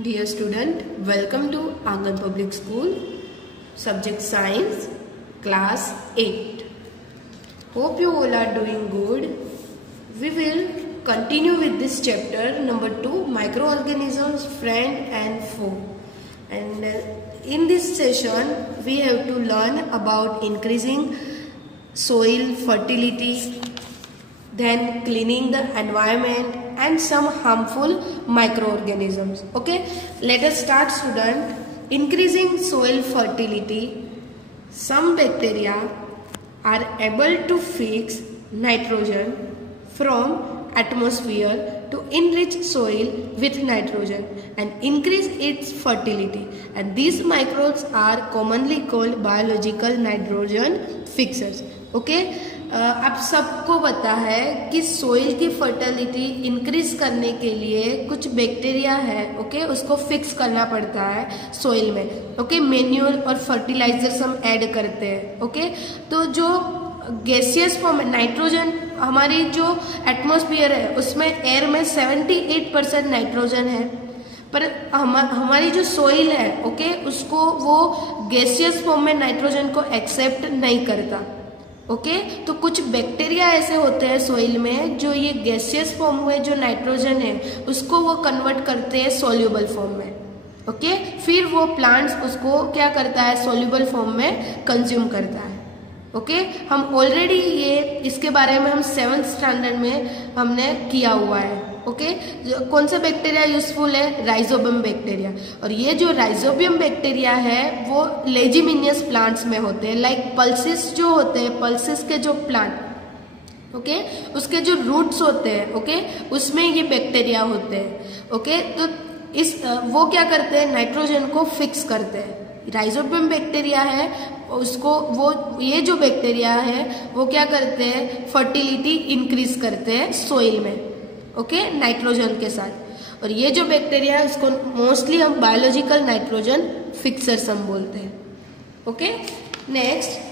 Dear student, welcome to Angan Public School, subject Science, class 8. Hope you all are doing good. We will continue with this chapter number 2, microorganisms, friend and foe. And in this session, we have to learn about increasing soil fertility, then cleaning the environment and some harmful microorganisms. Okay, let us start, student. Increasing soil fertility. Some bacteria are able to fix nitrogen from atmosphere to enrich soil with nitrogen and increase its fertility, and these microbes are commonly called biological nitrogen fixers. Okay, आप सबको पता है कि soil की fertility increase करने के लिए कुछ बैक्टीरिया है, ओके, उसको फिक्स करना पड़ता है सोइल में, ओके, मैन्यूर और फर्टिलाइजर्स हम ऐड करते हैं, ओके। तो जो गैसियस फॉर्म नाइट्रोजन, हमारी जो एटमॉस्फेयर है उसमें एयर में 78% नाइट्रोजन है, पर हमारी जो सोइल है, ओके, उसको वो गैसियस फॉर्म में नाइट्रोजन को एक्सेप्ट नहीं करता, ओके। तो कुछ बैक्टीरिया ऐसे होते हैं सोइल में जो ये गैसियस फॉर्म में जो नाइट्रोजन है उसको वो कन्वर्ट करते हैं सोल्यूबल फॉर्म में, ओके। फिर वो प्लांट्स उसको क्या करता है, सोल्यूबल फॉर्म में कंज्यूम करता है, ओके। हम ऑलरेडी ये इसके बारे में हम 7th स्टैंडर्ड में हमने किया हुआ है, ओके। कौन सा बैक्टीरिया यूजफुल है, राइजोबियम बैक्टीरिया। और ये जो राइजोबियम बैक्टीरिया है वो लेजिमिनियस प्लांट्स में होते हैं, लाइक पल्सिस जो होते हैं, पल्सिस के जो प्लांट, ओके, उसके जो रूट्स होते हैं, ओके, उसमें ये बैक्टीरिया होते हैं, ओके। तो इस वो क्या करते हैं, नाइट्रोजन को फिक्स करते हैं। राइजोबियम बैक्टीरिया है उसको, वो ये जो बैक्टीरिया है वो क्या करते हैं, फर्टिलिटी इंक्रीज करते हैं सोइल में, ओके, नाइट्रोजन के साथ। और ये जो बैक्टीरिया है उसको मोस्टली हम बायोलॉजिकल नाइट्रोजन फिक्सर्स हम बोलते हैं, okay. Next,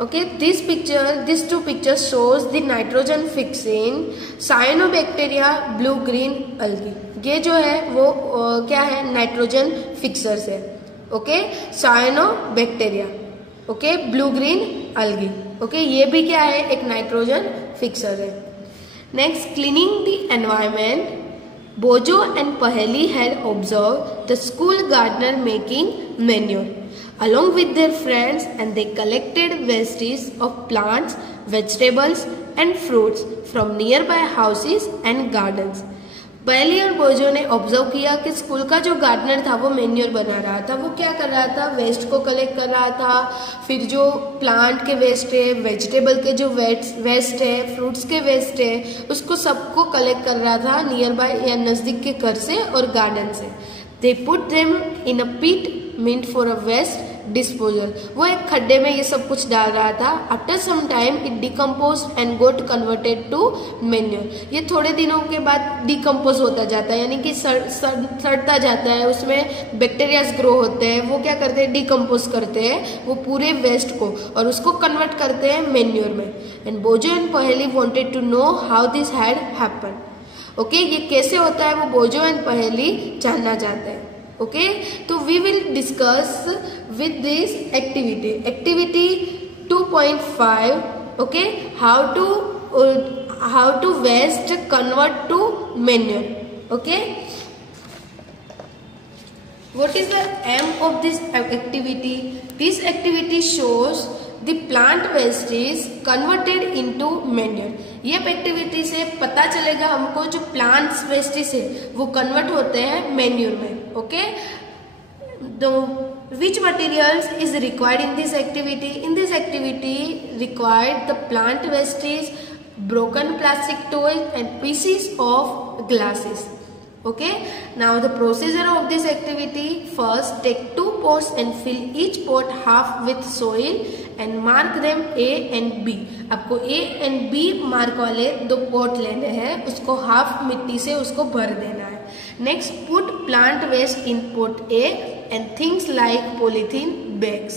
okay, these two pictures shows the nitrogen fixing cyanobacteria, blue green algae. ये जो है वो क्या है, नाइट्रोजन फिक्सर्स है, okay, cyanobacteria, okay, blue green algae, okay, ये भी क्या है, एक नाइट्रोजन फिक्सर है। Next, cleaning the environment. Bojo and Paheli had observed the school gardener making manure along with their friends, and they collected wastes of plants, vegetables and fruits from nearby houses and gardens. पहली और बोजो ने observe किया कि school का जो gardener था वो मैन्योर बना रहा था। वो क्या कर रहा था, वेस्ट को कलेक्ट कर रहा था, फिर जो प्लांट के वेस्ट है, वेजिटेबल के जो वेस्ट है, फ्रूट्स के वेस्ट है, उसको सबको कलेक्ट कर रहा था नियर बाय या नज़दीक के घर से और गार्डन से। They put them in a pit meant for a waste disposal. वो एक खड्डे में ये सब कुछ डाल रहा था. After some time it decompose and got converted to manure. ये थोड़े दिनों के बाद डिकम्पोज होता जाता है, यानी कि सड़ता जाता है, उसमें बैक्टीरियाज ग्रो होते हैं. वो क्या करते हैं, डिकम्पोज करते हैं वो पूरे वेस्ट को और उसको कन्वर्ट करते हैं मैन्योर में. And Boojho and Paheli wanted to know how this had happened. Okay, ये कैसे होता है वो बोजो एंड पहेली जानना चाहते हैं. ओके, तो we will discuss with this activity 2.5. okay, how to waste convert to manure. Okay, what is the aim of this activity? This activity shows the plant waste is converted into manure. ये activity से पता चलेगा हमको जो plants wastage है वो convert होते हैं मैन्योर में. Okay, which materials is required in this activity? In this activity required the plant wastage, broken plastic toys and pieces of glasses. Okay, now the procedure of this activity: first take 2 pots and fill each pot half with soil and mark them A and B. आपको A and B mark वाले 2 pot लेने हैं, उसको half मिट्टी से उसको भर देना है. Next, put plant waste in pot A and things like polythene bags,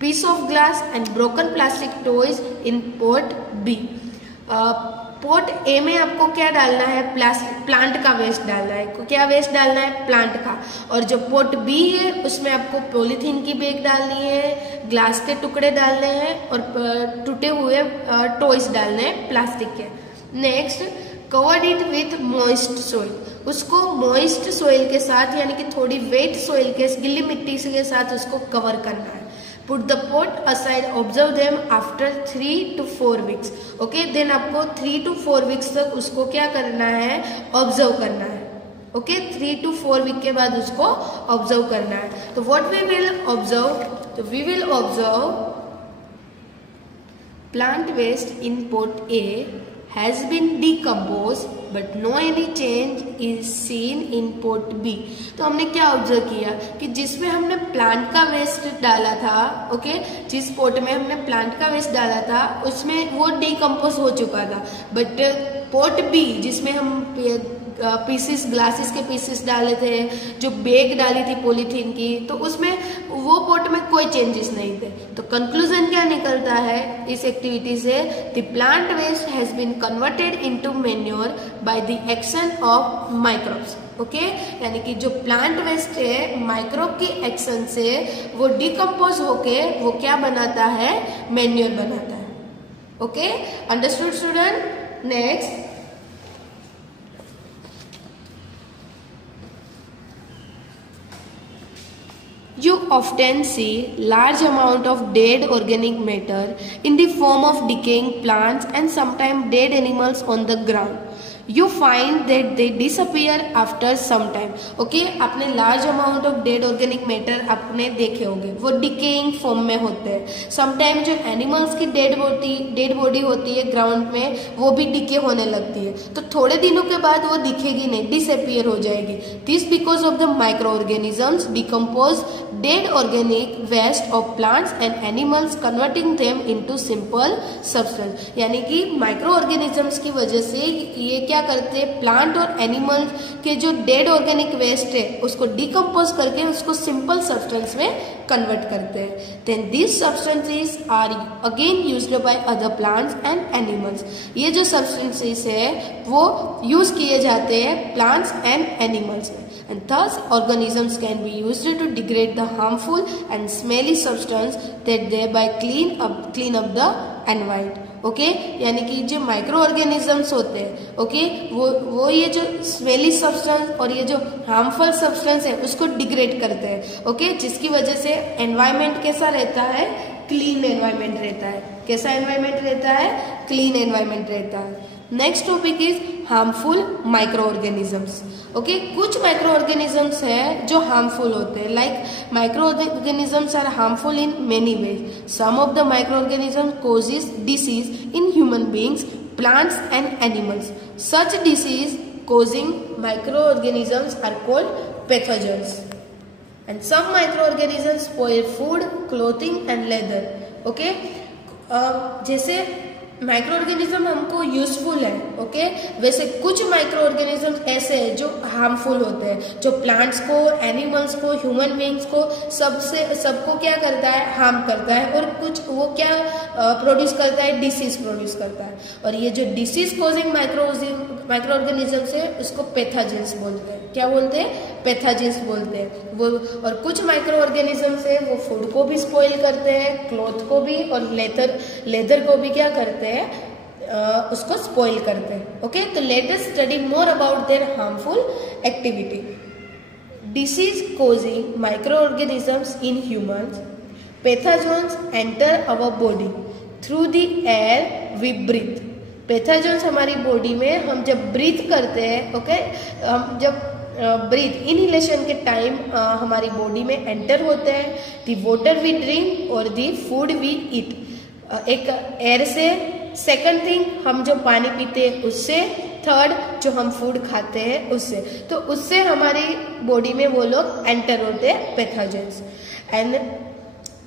piece of glass and broken plastic toys in pot B. Port A में आपको क्या डालना है, प्लांट का वेस्ट डालना है। क्या वेस्ट डालना है, प्लांट का। और जो पोर्ट बी है उसमें आपको पॉलीथीन की बैग डालनी है, ग्लास के टुकड़े डालने हैं और टूटे हुए टॉयज डालने हैं प्लास्टिक के। Next, covered it with moist soil, उसको मॉइस्ट सॉइल के साथ यानी कि थोड़ी वेट सॉइल के, गिल्ली मिट्टी के साथ उसको कवर करना है। Put the pot aside, observe them after 3 to 4 weeks. Okay, then आपको 3 to 4 weeks तक उसको क्या करना है, ऑब्जर्व करना है। ओके, 3 to 4 वीक के बाद उसको ऑब्जर्व करना है। तो व्हाट वी विल ऑब्जर्व, तो we will observe plant waste in pot A has been decomposed but no any change is seen in pot B। तो हमने क्या ऑब्जर्व किया कि जिसमें हमने प्लांट का वेस्ट डाला था, ओके, जिस पोट में हमने प्लांट का वेस्ट डाला था उसमें वो डिकम्पोज हो चुका था, बट पोट बी जिसमें हम पीसेस, ग्लासेस के पीसेस डाले थे, जो बैग डाली थी पॉलीथीन की, तो उसमें वो पोट में कोई चेंजेस नहीं थे। तो कंक्लूजन क्या निकलता है इस एक्टिविटी से, the plant waste has been converted into manure by the action of microbes. Okay, यानी कि जो प्लांट वेस्ट है माइक्रोब की एक्शन से वो डिकम्पोज होके वो क्या बनाता है, मैन्योर बनाता है। Okay, understood student. Next, you often see large amount of dead organic matter in the form of decaying plants and sometimes dead animals on the ground. You find that they disappear after some time. Okay, आपने large amount of dead organic matter आपने देखे होंगे, वो decaying form में होते हैं। Sometimes जो animals की dead body होती है ग्राउंड में, वो भी decay होने लगती है, तो थोड़े दिनों के बाद वो दिखेगी नहीं, disappear हो जाएगी। This because of the microorganisms decompose dead organic waste of plants and animals converting them into simple substance। यानी कि माइक्रो ऑर्गेनिजम्स की वजह से ये क्या करते हैं, प्लांट और एनिमल के जो डेड ऑर्गेनिक वेस्ट है उसको डिकम्पोज करके उसको सिंपल सब्सटेंस में कन्वर्ट करते हैं। Then this substances are again used by other plants and animals. ये जो सब्सटेंसेस है वो यूज किए जाते हैं प्लांट्स एंड एनिमल्स में। And thus organisms can be used to degrade the harmful and smelly substance that thereby clean up the environment। Okay, यानी कि जो माइक्रो ऑर्गेनिजम्स होते हैं, ओके, वो ये जो स्मेली सब्सटेंस और ये जो हार्मफुल सब्सटेंस है उसको डिग्रेड करते हैं। ओके, जिसकी वजह से एनवायरनमेंट कैसा रहता है, क्लीन एनवायरनमेंट रहता है। कैसा एनवायरनमेंट रहता है, क्लीन एनवायरनमेंट रहता है। Next topic is harmful micro organisms. Okay, कुछ माइक्रो ऑर्गेनिजम्स है जो हार्मफुल होते हैं, like micro organisms are harmful in many ways. Some of the micro organism causes disease in human beings, plants and animals. Such disease causing microorganisms are called pathogens. And some microorganisms spoil food, clothing and leather. Okay, जैसे micro organism हमको useful है, okay, वैसे कुछ micro organism ऐसे हैं जो harmful होते हैं, जो प्लांट्स को, एनिमल्स को, ह्यूमन बींग्स को, सबको क्या करता है, हार्म करता है। और कुछ वो क्या प्रोड्यूस करता है, डिसीज प्रोड्यूस करता है। और ये जो डिसीज कॉजिंग माइक्रो ऑर्गेनिजम्स है उसको पैथोजेंस बोलते हैं। क्या बोलते हैं, पैथोजेंस बोलते हैं वो। और कुछ माइक्रो ऑर्गेनिजम्स है वो फूड को भी स्पॉइल करते हैं, क्लॉथ को भी, और लेदर को भी क्या करते हैं, उसको स्पॉइल करते हैं। ओके, तो let us study more about their harmful activity. Disease causing micro organisms in humans, pathogens enter our body through the air we breathe. Pathogens हमारी बॉडी में हम जब ब्रीथ करते हैं, ओके, हम जब ब्रीथ इनहेलेशन के टाइम हमारी बॉडी में एंटर होते हैं। द वाटर वी ड्रिंक और द फूड वी ईट, एक एयर से, सेकंड थिंग हम जो पानी पीते हैं उससे, थर्ड जो हम फूड खाते हैं उससे। तो उससे हमारी बॉडी में वो लोग एंटर होते हैं, pathogens. And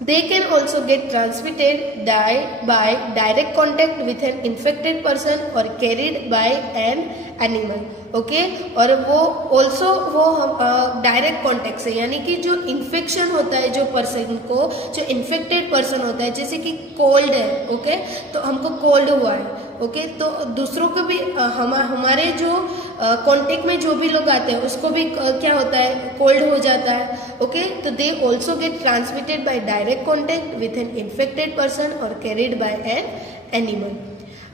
they can also get transmitted by direct contact with an infected person or carried by an animal। Okay, और वो ऑल्सो वो डायरेक्ट कॉन्टेक्ट से, यानी कि जो इन्फेक्शन होता है जो पर्सन को, जो इन्फेक्टेड पर्सन होता है, जैसे कि कोल्ड है, ओके, तो हमको कोल्ड हुआ है, ओके, तो दूसरों को भी हमारे जो कांटेक्ट में जो भी लोग आते हैं उसको भी क्या होता है, कोल्ड हो जाता है। ओके, तो they also get transmitted by direct contact with an infected person और carried by an animal.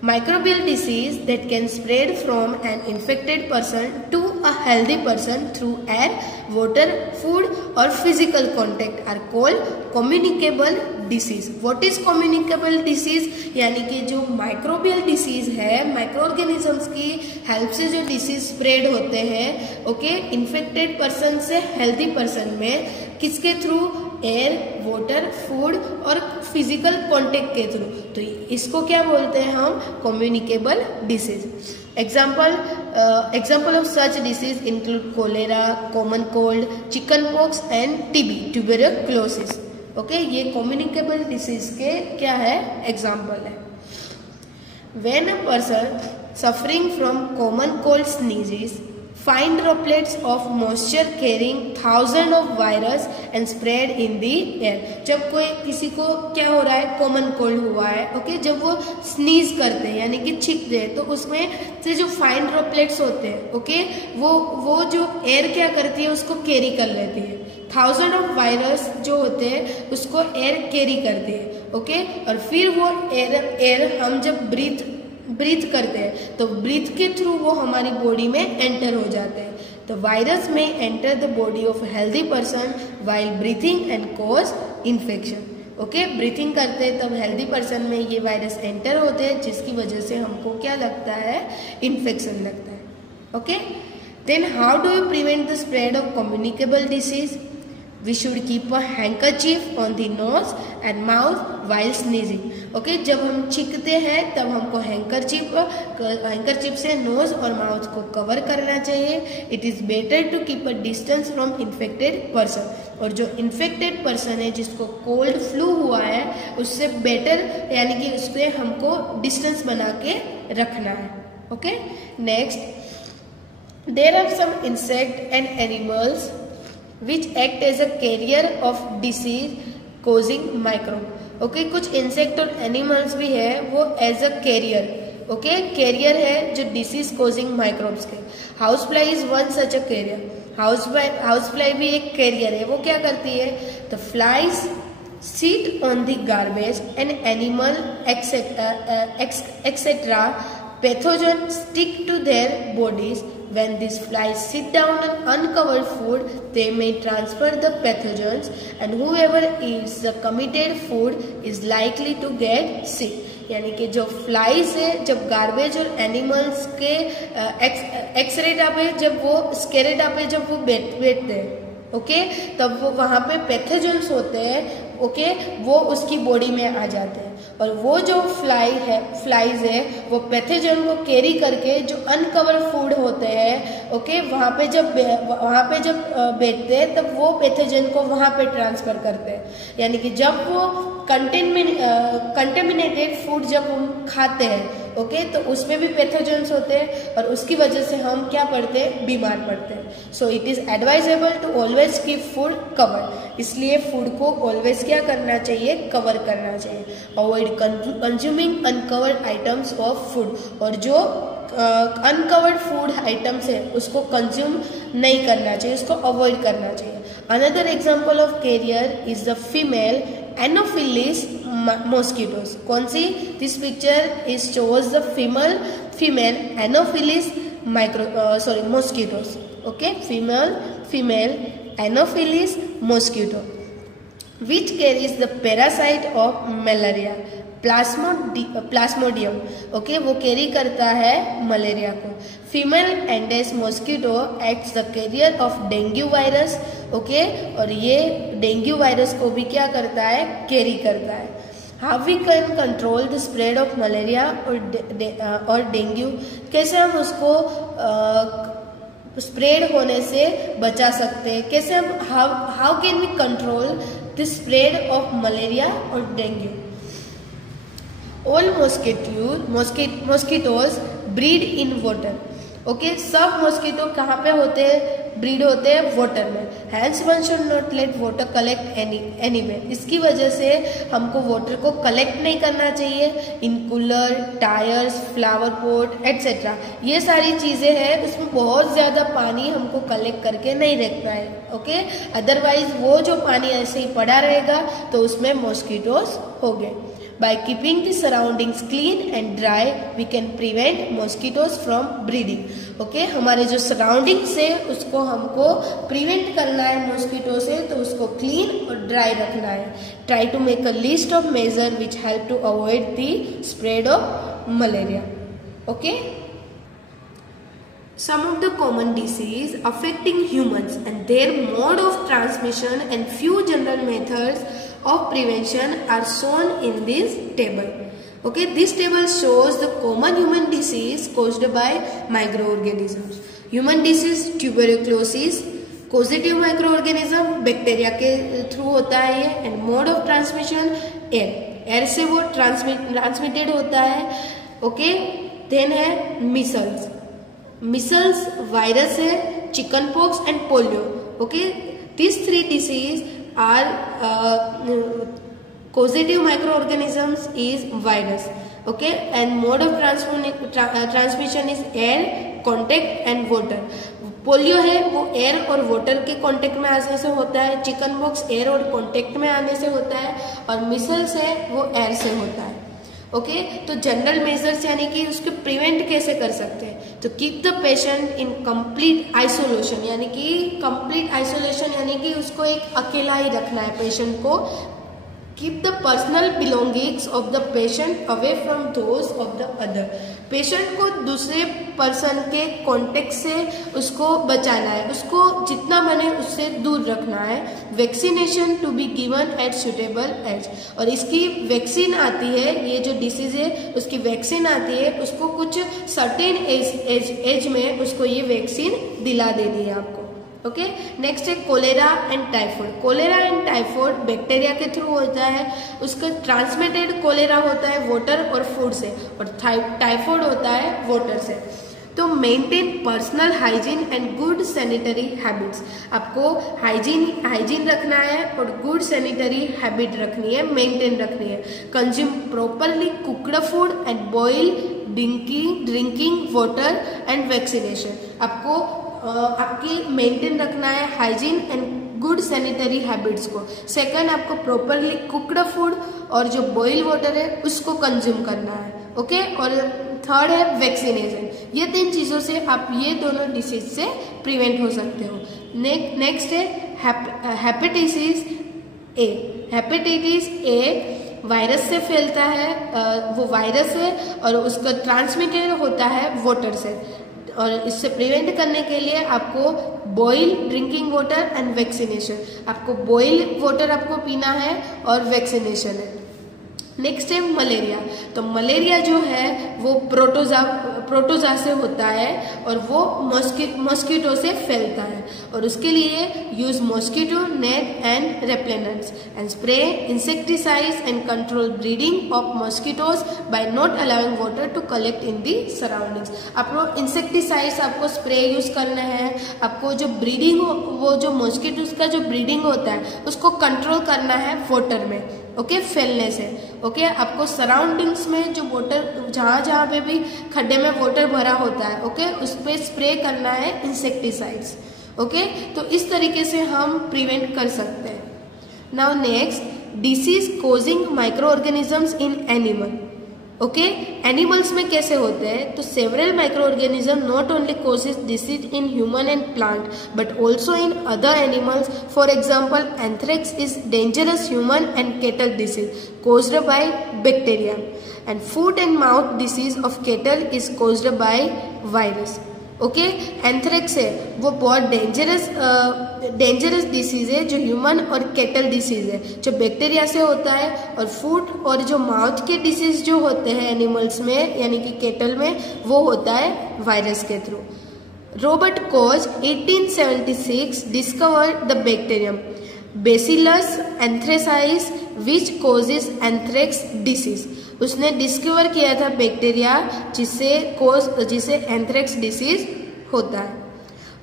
Microbial disease that can spread from an infected person to a healthy person through air, water, food or physical contact are called communicable disease. What is communicable disease? यानी कि जो microbial disease है, microorganisms की help से जो disease spread होते हैं, okay, infected person से हेल्दी पर्सन में, किसके थ्रू? एयर, वाटर, फूड और फिजिकल कांटेक्ट के थ्रू। तो इसको क्या बोलते हैं हम? Communicable disease. Example of such disease include cholera, common cold, chicken pox and TB, tuberculosis. Okay, ये कम्युनिकेबल डिसीज के क्या है? एग्जाम्पल है। When a person suffering from common cold sneezes, fine droplets of moisture carrying thousands of virus and spread in the air. जब कोई किसी को क्या हो रहा है? कॉमन कोल्ड हुआ है, ओके, जब वो स्नीज करते हैं यानी कि छींकते हैं, तो उसमें से जो फाइन ड्रॉपलेट्स होते हैं, ओके, वो जो एयर क्या करती है, उसको कैरी कर लेती है। थाउजेंड ऑफ वायरस जो होते हैं उसको एयर कैरी करती है, ओके, और फिर वो एयर हम जब ब्रीथ करते हैं तो ब्रीथ के थ्रू वो हमारी बॉडी में एंटर हो जाते हैं। तो वायरस में enter the body of healthy person while breathing and cause infection. Okay, breathing करते हैं तब हेल्दी पर्सन में ये वायरस एंटर होते हैं, जिसकी वजह से हमको क्या लगता है? इन्फेक्शन लगता है। Okay, then how do you prevent the spread of communicable disease? We should keep a handkerchief on the nose and mouth while sneezing. Okay, जब हम छींकते हैं तब हमको हैंकरचिप से नोज और माउथ को कवर करना चाहिए। It is better to keep a distance from infected person. और जो इन्फेक्टेड पर्सन है, जिसको कोल्ड फ्लू हुआ है, उससे बेटर यानी कि उससे हमको डिस्टेंस बना के रखना है। Okay, next, there are some insect and animals which act as a carrier of disease causing microbe। Okay, कुछ इंसेक्ट और एनिमल्स भी है वो as a carrier, okay, carrier है जो डिसीज कॉजिंग माइक्रोब्स के। House fly is one such a carrier. House fly भी एक कैरियर है। वो क्या करती है? The flies sit on the garbage and animal etc. Pathogens stick to their bodies. When these flies sit down on uncovered food, they may transfer the pathogens, and whoever eats the committed food is likely to get sick. यानी कि जो flies है, जब garbage और animals के एक्सरेटा पे, जब वो स्केरेटा पे जब वो बैठते हैं, ओके, तब वो वहाँ पे पैथोजेंस होते हैं, ओके, वो उसकी बॉडी में आ जाते हैं। और वो जो फ्लाइज है वो पैथोजन को कैरी करके जो अनकवर फूड होते हैं, ओके, वहाँ पे जब बैठते हैं तब वो पैथोजन को वहाँ पे ट्रांसफर करते हैं। यानी कि जब वो कंटेमिनेटेड फूड जब हम खाते हैं, ओके, तो उसमें भी पैथोजेंस होते हैं और उसकी वजह से हम क्या पड़ते हैं? बीमार पड़ते हैं। So it is advisable to always keep food cover. इसलिए फूड को ऑलवेज क्या करना चाहिए? कवर करना चाहिए। Avoid consuming uncovered items of food. और जो अनकवर्ड फूड आइटम्स है उसको कंज्यूम नहीं करना चाहिए, उसको अवॉइड करना चाहिए। Another example of carrier is the female anopheles mosquitoes. कौन सी? This picture is shows the female anopheles mosquitoes. Okay, female anopheles mosquito which carries the parasite of malaria, plasmodium. Okay, वो carry करता है malaria को। Female aedes mosquito acts the carrier of dengue virus, okay, और ये dengue virus को भी क्या करता है? कैरी करता है। How we can control the spread of malaria और डेंगू? कैसे हम उसको स्प्रेड होने से बचा सकते हैं? कैसे हम how can we control the spread of malaria और dengue? All mosquitoes breed in water. Okay, सब मॉस्किटो कहाँ पे होते हैं? ब्रीड होते हैं वाटर में। Hence one should not let water collect anyway. इसकी वजह से हमको वाटर को कलेक्ट नहीं करना चाहिए in cooler, tyres, flower pot etcetera. ये सारी चीज़ें हैं, उसमें बहुत ज़्यादा पानी हमको कलेक्ट करके नहीं रखना है। ओके, अदरवाइज वो जो पानी ऐसे ही पड़ा रहेगा तो उसमें मॉस्किटोज हो गए। By keeping the surroundings clean and dry, we can prevent mosquitoes from breeding. Okay, हमारे जो सराउंडिंग्स है उसको हमको प्रिवेंट करना है मॉस्किटो से, तो उसको क्लीन और ड्राई रखना है। Try to make a list of measures which help to avoid the spread of malaria. Okay. Some of the common diseases affecting humans and their mode of transmission and few general methods of prevention are shown in this table. Okay, this table shows the common human disease caused by microorganisms. Human disease tuberculosis, causative microorganism bacteria के through होता है ये, and mode of transmission air से वो transmitted होता है। Okay, then है measles, measles virus है, chicken pox and polio. Okay, this three disease are causative microorganisms is virus. Okay, and mode of transmission is air, contact and water. Polio है वो air और water के contact में आने से होता है, चिकन पॉक्स एयर और कांटेक्ट में आने से होता है, और मिसल्स है वो एयर से होता है। ओके, तो जनरल मेजर्स यानी कि उसको प्रिवेंट कैसे कर सकते हैं, तो keep the patient in complete isolation, यानी कि कंप्लीट आइसोलेशन यानी कि उसको एक अकेला ही रखना है पेशेंट को। Keep the personal belongings of the patient away from those of the other. Patient को दूसरे पर्सन के कॉन्टेक्ट से उसको बचाना है, उसको जितना बने उससे दूर रखना है। Vaccination to be given at suitable age, और इसकी वैक्सीन आती है, ये जो डिसीज है उसकी वैक्सीन आती है, उसको कुछ सर्टेन एज में उसको ये वैक्सीन दिला देनी है आपको। ओके, नेक्स्ट है cholera and typhoid. Cholera and typhoid bacteria के थ्रू होता है, उसका ट्रांसमिटेड कोलेरा होता है वाटर और फूड से, और टाइफॉइड होता है वाटर से। तो maintain personal hygiene and good sanitary habits, आपको हाइजीन रखना है और गुड सैनिटरी हैबिट रखनी है, मेंटेन रखनी है। Consume properly cooked food and boil drinking water and vaccination, आपको आपकी मेंटेन रखना है hygiene and good sanitary habits को। सेकंड, आपको प्रॉपरली कुक्ड फूड और जो बॉयल वाटर है उसको कंज्यूम करना है। ओके, और थर्ड है वैक्सीनेशन। ये तीन चीज़ों से आप ये दोनों डिसीज से प्रिवेंट हो सकते हो। नेक्स्ट है hepatitis A. Hepatitis A virus से फैलता है, वो वायरस है और उसका ट्रांसमिटेड होता है वाटर से, और इससे प्रिवेंट करने के लिए आपको boil drinking water and vaccination, आपको बॉयल वाटर आपको पीना है और वैक्सीनेशन है। नेक्स्ट है मलेरिया। तो मलेरिया जो है वो प्रोटोजा से होता है और वो मॉस्किटो से फैलता है, और उसके लिए use mosquito net and repellents and spray insecticides and control breeding of mosquitoes by not allowing water to collect in the surroundings. आपको इंसेक्टिसाइड्स आपको स्प्रे यूज करना है, आपको जो ब्रीडिंग वो जो मॉस्किटोज का जो ब्रीडिंग होता है उसको कंट्रोल करना है वाटर में। ओके, फैलने से। ओके, आपको सराउंडिंग्स में जो वाटर जहाँ पे भी खड्डे में वाटर भरा होता है, ओके, उस पर स्प्रे करना है इंसेक्टिसाइड्स। ओके, तो इस तरीके से हम प्रिवेंट कर सकते हैं। Now next, disease causing micro organisms in animal. Okay, animals में कैसे होते हैं, तो several micro organism not only causes disease in human and plant but also in other animals. For example, anthrax is dangerous human and cattle disease caused by bacteria, and foot and mouth disease of cattle is caused by virus. Okay, anthrax है वो बहुत dangerous disease है जो human और cattle disease है, जो bacteria से होता है, और फूट और जो माउथ के डिसीज जो होते हैं एनिमल्स में यानी कि कैटल में, वो होता है वायरस के through. Robert Koch 1876 discovered the bacterium bacillus anthracis which causes anthrax disease. उसने डिस्कवर किया था बैक्टीरिया जिससे एंथ्रेक्स डिसीज होता है।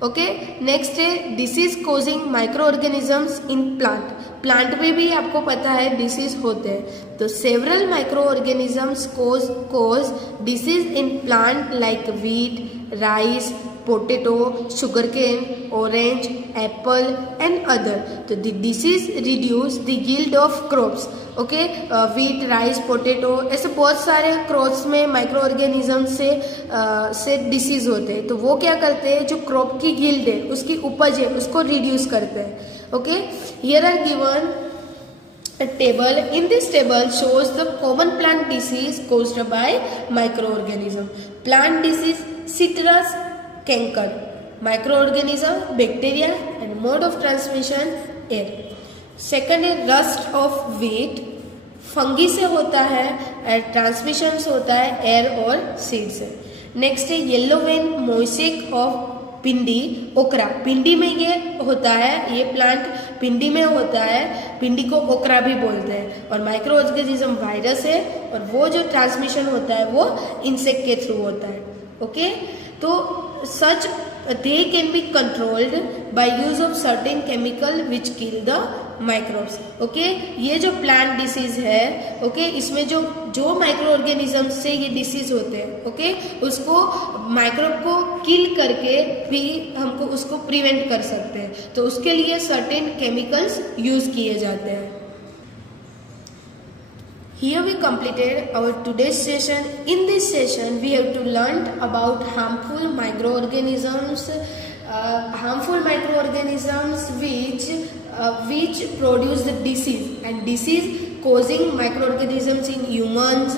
ओके, नेक्स्ट है disease causing micro organisms in plant. Plant में भी आपको पता है डिसीज होते हैं, तो several micro organisms cause disease in plant like wheat, rice, potato, sugarcane, orange, apple and other. तो the disease reduce the yield of crops. Okay, wheat, rice, potato, ऐसे बहुत सारे क्रॉप्स में माइक्रो ऑर्गेनिज्म से disease होते हैं। तो वो क्या करते हैं, जो क्रॉप की यील्ड है, उसकी उपज है, उसको रिड्यूस करते हैं। Okay, here are given a table. In this table shows the common plant disease caused by microorganism. Plant disease citrus canker, microorganism bacteria and mode of transmission air. Second है rust of wheat, fungi से होता है और transmission होता है air और seed से। Next है येलो वेन मोइसिक ऑफ पिंडी, ओकरा, पिंडी में ये होता है, ये प्लांट पिंडी में होता है, पिंडी को ओकरा भी बोलते हैं। और माइक्रो ऑर्गेनिज्म वायरस है और वो जो ट्रांसमिशन होता है वो इंसेक्ट के थ्रू होता है। ओके, तो सच they can be controlled by use of certain chemical which kill the microbes. Okay, ये जो प्लांट डिसीज है, ओके, इसमें जो माइक्रो ऑर्गेनिज्म से ये डिसीज होते हैं, ओके, उसको माइक्रोब को किल करके भी हमको उसको प्रिवेंट कर सकते हैं। तो उसके लिए सर्टेन केमिकल्स यूज किए जाते हैं। Here we completed our today's session. In this session, we have to learn about harmful microorganisms, which produce the disease, and disease causing microorganisms in humans,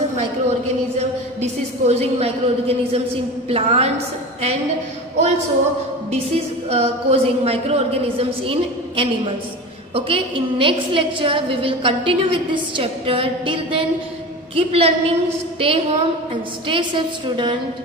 disease causing microorganisms in plants, and also disease causing microorganisms in animals. Okay, in next lecture we will continue with this chapter. Till then, keep learning, stay home and stay safe, student.